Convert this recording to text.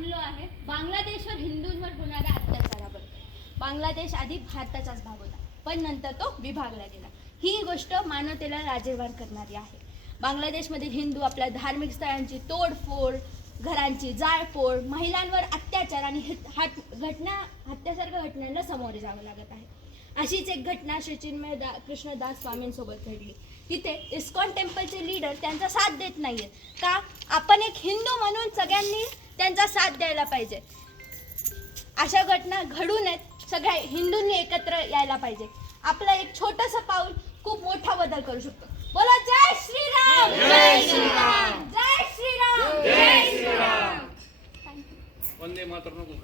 थांबलो आहे बांगलादेशवर हिंदूंवर होणाऱ्या अत्याचाराबद्दल. बांगलादेश आधी भारताचाच भाग होता पण नंतर तो विभागला गेला. ही गोष्ट मानवतेला राजेवार करणारी आहे. बांगलादेशमधील हिंदू आपल्या धार्मिक स्थळांची तोडफोड घरांची जाळफोड महिलांवर अत्याचार आणि हात घटना हत्यासारख्या घटनांना सामोरे जावं लागत आहे. अशीच एक घटना श्री चिन्मय दा कृष्णदास स्वामींसोबत घडली. तिथे इस्कॉन टेम्पलचे लीडर त्यांचा साथ देत नाहीयेत का? आपण एक हिंदू म्हणून सगळ्यांनी त्यांचा साथ द्यायला पाहिजे. अशा घटना घडू नयेत सगळ्या हिंदूंनी एकत्र यायला पाहिजे. आपलं एक छोटंसं पाऊल खूप मोठा बदल करू शकतो. बोला जय श्रीराम! जय श्रीराम! जय श्रीराम! जय श्रीराम! वंदे मातर नको